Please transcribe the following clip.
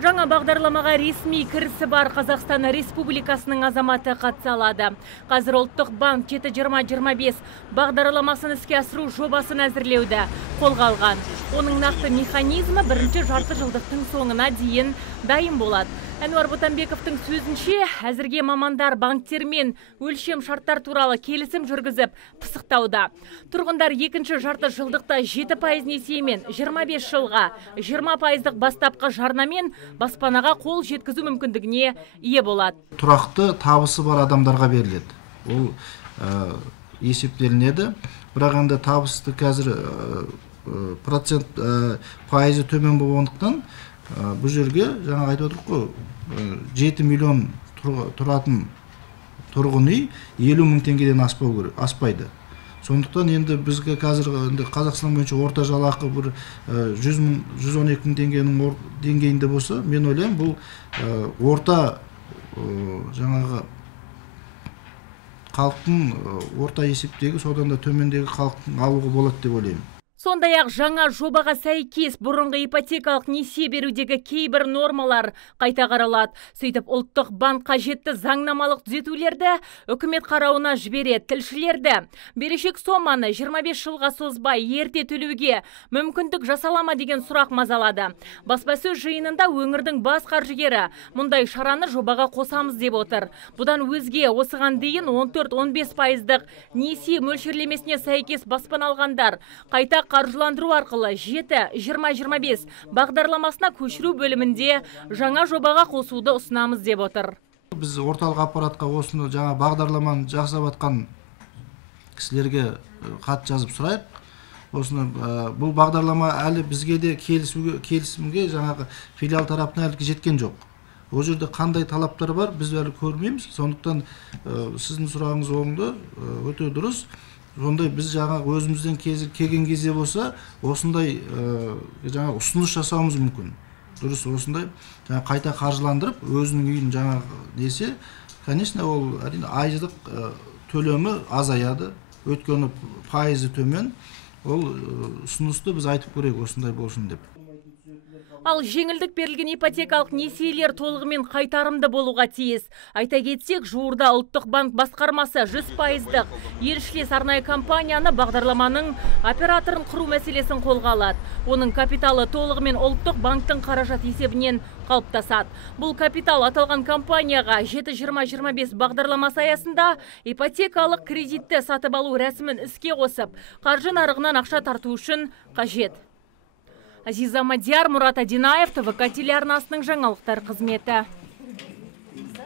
Жаңа бағдарламаға ресми кірісі бар Қазақстан Республикасының азаматы қатыса алады. Қазір Ұлттық банк 7-20-25 бағдарламасын іске асыру жобасын әзірлеуді қолға алған. Оның нақты механизмі бірінші жарты жылдықтың соңына дейін дайын болады. Әнуар Ботамбековтың сөзінше, әзірге мамандар банктермен өлшем шарттар туралы келісім жүргізіп пысықтауда. Тұрғындар екінші жарты жылдықта 7% несиемен 25 жылға 20% бастапқы жарнамен баспанаға қол жеткізу мүмкіндігіне ие болады. Тұрақты табысы бар адамдарға беріледі. Ол есептелінеді. Бірақ енді табысты қазір процент пайызы төмен болғандықтан бұл жерге жаңа айтып отырмын ғой, 7 миллион тұратын тұрғын үй 50 мың теңгеден аспайды. Сондықтан енді бізге қазір Қазақстан бойынша орта жалақы бір 100-112 мың теңгенің деңгейінде болса, мен ойлаймын, бұл орта жаңағы халықтың орта есептегі, содан да төмендегі халықтың алуға болады деп ойлаймын. Сондай-ақ жаңа жобаға сәйкес бұрынғы ипотекалық несие берудегі кейбір нормалар қайта қаралады. Сөйтіп Ұлттық банк қажетті заңнамалық түзетулерді үкімет қарауына жібереді. Тілшілерді берешек соманы 25 жылға созбай ерте төлеуге мүмкіндік жасалама деген сұрақ мазалады. Баспасөз жиынында өңірдің бас қаржыгері мұндай шараны жобаға қосамыз деп отыр. Бұдан өзге осыған дейін 14-15%-дық несие мөлшерлемесіне сәйкес баспана алғандар қайта қаржыландыру арқылы 7-20-25 бағдарламасына көшіру бөлімінде жаңа жобаға қосуды ұсынамыз деп отыр. Біз орталық аппаратқа осыны жаңа бағдарламаны жасап жатқан кісілерге хат жазып сұрайық. Осыны бұл бағдарлама әлі бізге де келісімге жаңағы филиал тарапынан әлі жеткен жоқ. Ол жерде қандай талаптар бар, біз әлі көрмейміз. Сондықтан сіздің сұрағыңыз орынды, өте дұрыс. Сондай біз жаңа өзімізден келген кезде болса, осындай жаңа ұсыныс жасауымыз мүмкін. Дұрыс, осындай жаңа қайта қаржыландырып, өзінің үйін жаңа десе, конечно, ол әрине айлық төлемі азаяды, өйткені пайызы төмен. Ол ұсынысты біз айтып көрейік, осындай болсын деп. Ал жеңілдік берілген ипотекалық несиелер толығымен қайтарымды болуға тиіс. Айта кетсек, жуырда Ұлттық банк басқармасы 100%-дық еншілес арнайы компанияны бағдарламаның операторын құру мәселесін қолға алады. Оның капиталы толығымен Ұлттық банктың қаражат есебінен қалыптасады. Бұл капитал аталған компанияға 7-20-25 бағдарламасы аясында ипотекалық кредитті сатып алу рәсімін іске қосып, қаржы нарығынан ақша тарту үшін қажет. Азиза Мадияр, Мұрат Адинаев, ТВК телеарнасының жаңалықтар қызметі.